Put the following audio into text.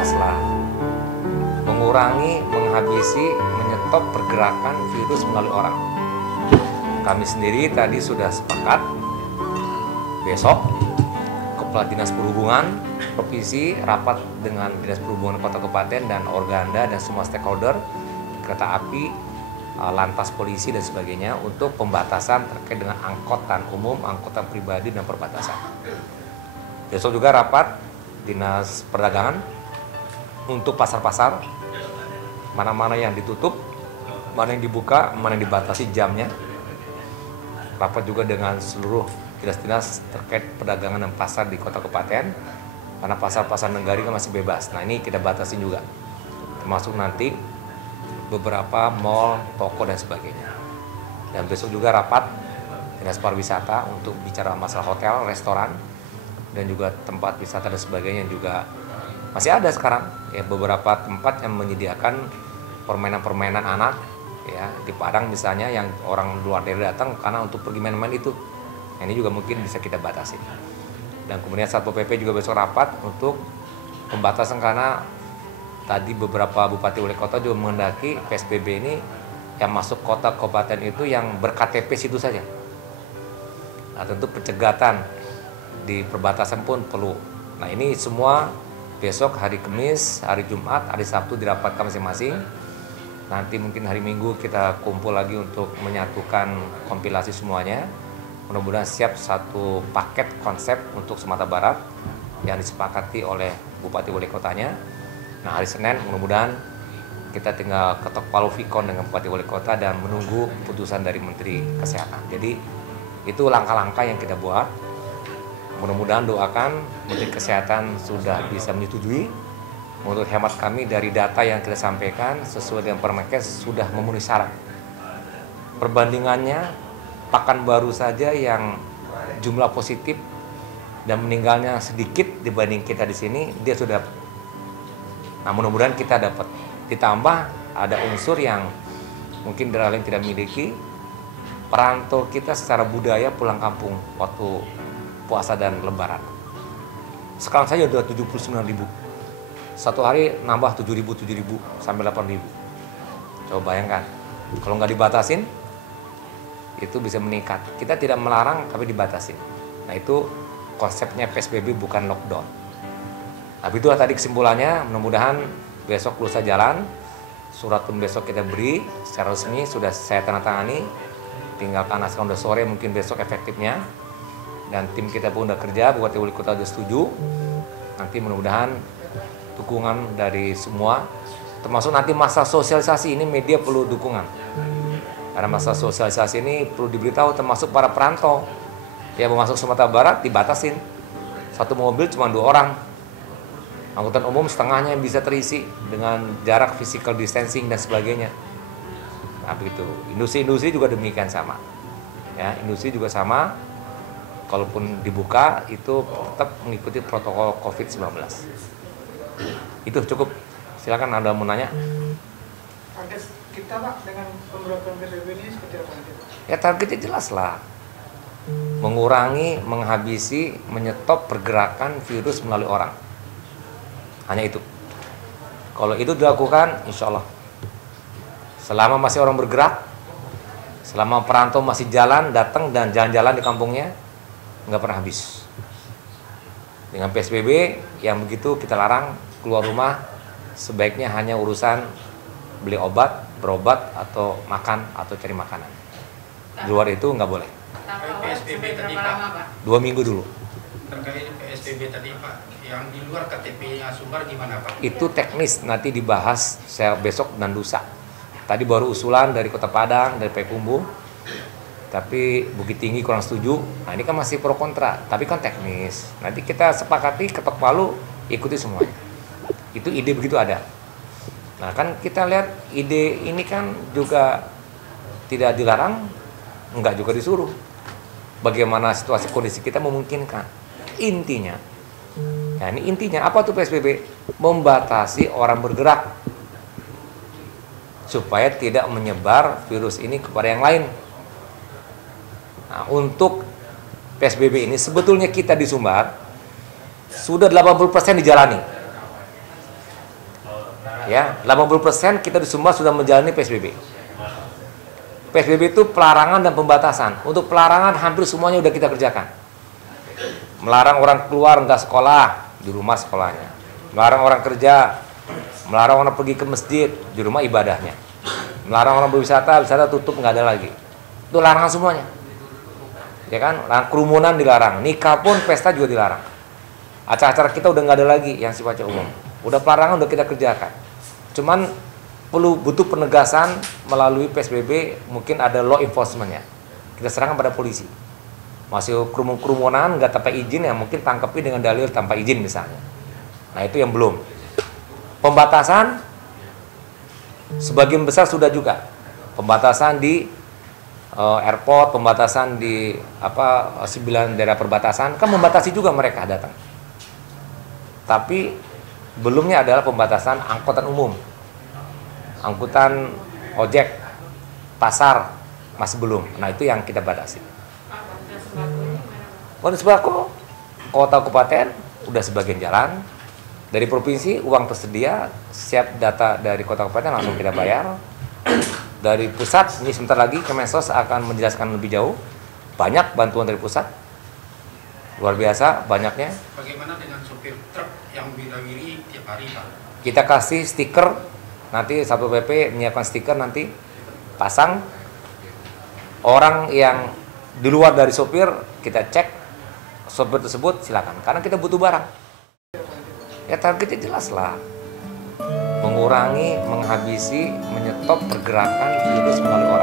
jelaslah. Mengurangi, menghabisi, menyetop pergerakan virus melalui orang. Kami sendiri tadi sudah sepakat besok Kepala Dinas Perhubungan Provinsi rapat dengan Dinas Perhubungan Kota Kabupaten dan Organda dan semua stakeholder, kereta api, lantas polisi dan sebagainya untuk pembatasan terkait dengan angkutan umum, angkutan pribadi dan perbatasan. Besok juga rapat Dinas Perdagangan untuk pasar-pasar, mana-mana yang ditutup, mana yang dibuka, mana yang dibatasi jamnya. Rapat juga dengan seluruh dinas-dinas terkait perdagangan dan pasar di Kota Kabupaten, karena pasar-pasar negari kan masih bebas. Nah ini kita batasi juga, termasuk nanti beberapa mal, toko dan sebagainya. Dan besok juga rapat Dinas Pariwisata untuk bicara masalah hotel, restoran, dan juga tempat wisata dan sebagainya juga masih ada sekarang. Ya, beberapa tempat yang menyediakan permainan-permainan anak, ya di Padang misalnya, yang orang luar daerah datang karena untuk pergi main-main itu. Nah, ini juga mungkin bisa kita batasi. Dan kemudian Satpol PP juga besok rapat untuk pembatasan, karena tadi beberapa bupati wali kota juga menghendaki PSBB ini yang masuk kota kabupaten itu yang ber-KTP situ saja. Nah, tentu pencegatan di perbatasan pun perlu. Nah, ini semua besok hari Kamis, hari Jumat, hari Sabtu dirapatkan masing-masing. Nanti mungkin hari Minggu kita kumpul lagi untuk menyatukan kompilasi semuanya. Mudah-mudahan siap satu paket konsep untuk Sumatera Barat yang disepakati oleh Bupati Wali Kotanya. Nah, hari Senin mudah-mudahan kita tinggal ketok palu vikon dengan Bupati Wali Kota dan menunggu keputusan dari Menteri Kesehatan. Jadi itu langkah-langkah yang kita buat. Mudah-mudahan doakan Menteri Kesehatan sudah bisa menyetujui. Menurut hemat kami dari data yang kita sampaikan sesuai dengan Permenkes sudah memenuhi syarat. Perbandingannya Pekanbaru saja yang jumlah positif dan meninggalnya sedikit dibanding kita di sini, dia sudah. Nah, mudah-mudahan kita dapat. Ditambah ada unsur yang mungkin daerah lain tidak memiliki. Perantau kita secara budaya pulang kampung waktu puasa dan lebaran. Sekarang saja sudah 79.000. Satu hari nambah 7.000 sampai 8.000. Coba bayangkan, kalau nggak dibatasin, itu bisa meningkat. Kita tidak melarang, tapi dibatasin. Nah, itu konsepnya PSBB, bukan lockdown. Tapi itulah tadi kesimpulannya. Mudah-mudahan besok lusa jalan. Surat pun besok kita beri secara resmi, sudah saya tanda tangani. Tinggal sekarang udah sore, mungkin besok efektifnya. Dan tim kita pun udah kerja, Bupati Wali Kota udah setuju. Nanti mudah-mudahan dukungan dari semua, termasuk nanti masa sosialisasi ini media perlu dukungan. Karena masa sosialisasi ini perlu diberitahu, termasuk para perantau yang mau masuk Sumatera Barat dibatasin. Satu mobil cuma 2 orang. Angkutan umum setengahnya bisa terisi dengan jarak physical distancing dan sebagainya. Nah, begitu. Industri-industri juga demikian sama. Ya, industri juga sama. Kalaupun dibuka itu tetap mengikuti protokol COVID-19. Itu cukup. Silakan ada mau nanya. Target kita Pak dengan pemberlakuan PSBB ini seperti apa? Ya, targetnya jelas lah. Mengurangi, menghabisi, menyetop pergerakan virus melalui orang. Hanya itu. Kalau itu dilakukan, insya Allah. Selama masih orang bergerak, selama perantau masih jalan, datang dan jalan-jalan di kampungnya, nggak pernah habis. Dengan PSBB yang begitu kita larang keluar rumah, sebaiknya hanya urusan beli obat, berobat, atau makan, atau cari makanan. Di luar itu nggak boleh. PSBB tadi Pak, 2 minggu dulu. terkait PSBB tadi Pak, yang di luar KTP-nya Sumbar gimana Pak? Itu teknis, nanti dibahas saya besok dan lusa. Tadi baru usulan dari Kota Padang, dari Payakumbuh, tapi Bukit Tinggi kurang setuju. Nah, ini kan masih pro kontra, tapi kan teknis. Nanti kita sepakati, ketok palu, ikuti semuanya. Itu ide begitu ada. Nah, kan kita lihat ide ini kan juga tidak dilarang, enggak juga disuruh. Bagaimana situasi kondisi kita memungkinkan. Intinya, ya ini intinya apa tuh PSBB? Membatasi orang bergerak supaya tidak menyebar virus ini kepada yang lain. Nah, untuk PSBB ini sebetulnya kita di Sumbar sudah 80% dijalani. Ya, 80% kita di Sumbar sudah menjalani PSBB. PSBB itu pelarangan dan pembatasan. Untuk pelarangan hampir semuanya udah kita kerjakan. Melarang orang keluar nggak sekolah, di rumah sekolahnya. Melarang orang kerja, melarang orang pergi ke masjid, di rumah ibadahnya. Melarang orang berwisata, wisata tutup, nggak ada lagi. Itu larangan semuanya. Ya kan? Kerumunan dilarang, nikah pun pesta juga dilarang. Acara-acara kita udah nggak ada lagi yang sifatnya umum. Udah pelarangan udah kita kerjakan. Cuman butuh penegasan melalui PSBB, mungkin ada law enforcement-nya. Kita serahkan pada polisi. Masih kerumunan nggak tanpa izin, ya mungkin tangkapi dengan dalil tanpa izin misalnya. Nah itu yang belum. Pembatasan sebagian besar sudah juga. Pembatasan di airport, pembatasan di 9 daerah perbatasan, kan membatasi juga mereka datang. Tapi belumnya adalah pembatasan angkutan umum. Angkutan ojek, pasar masih belum. Nah itu yang kita batasi. Bonus sembako, kota kabupaten udah sebagian jalan. Dari provinsi uang tersedia, siap data dari kota kabupaten langsung kita bayar. Dari pusat ini sebentar lagi Kemensos akan menjelaskan lebih jauh. Banyak bantuan dari pusat, luar biasa banyaknya. Bagaimana dengan sopir truk yang bilang-bilang tiap hari, Pak? Kita kasih stiker. Nanti Satpol PP menyiapkan stiker, nanti pasang. Orang yang di luar dari sopir kita cek, sopir tersebut silakan, karena kita butuh barang. Ya targetnya jelas lah, mengurangi, menghabisi, menyetop pergerakan virus melalui orang.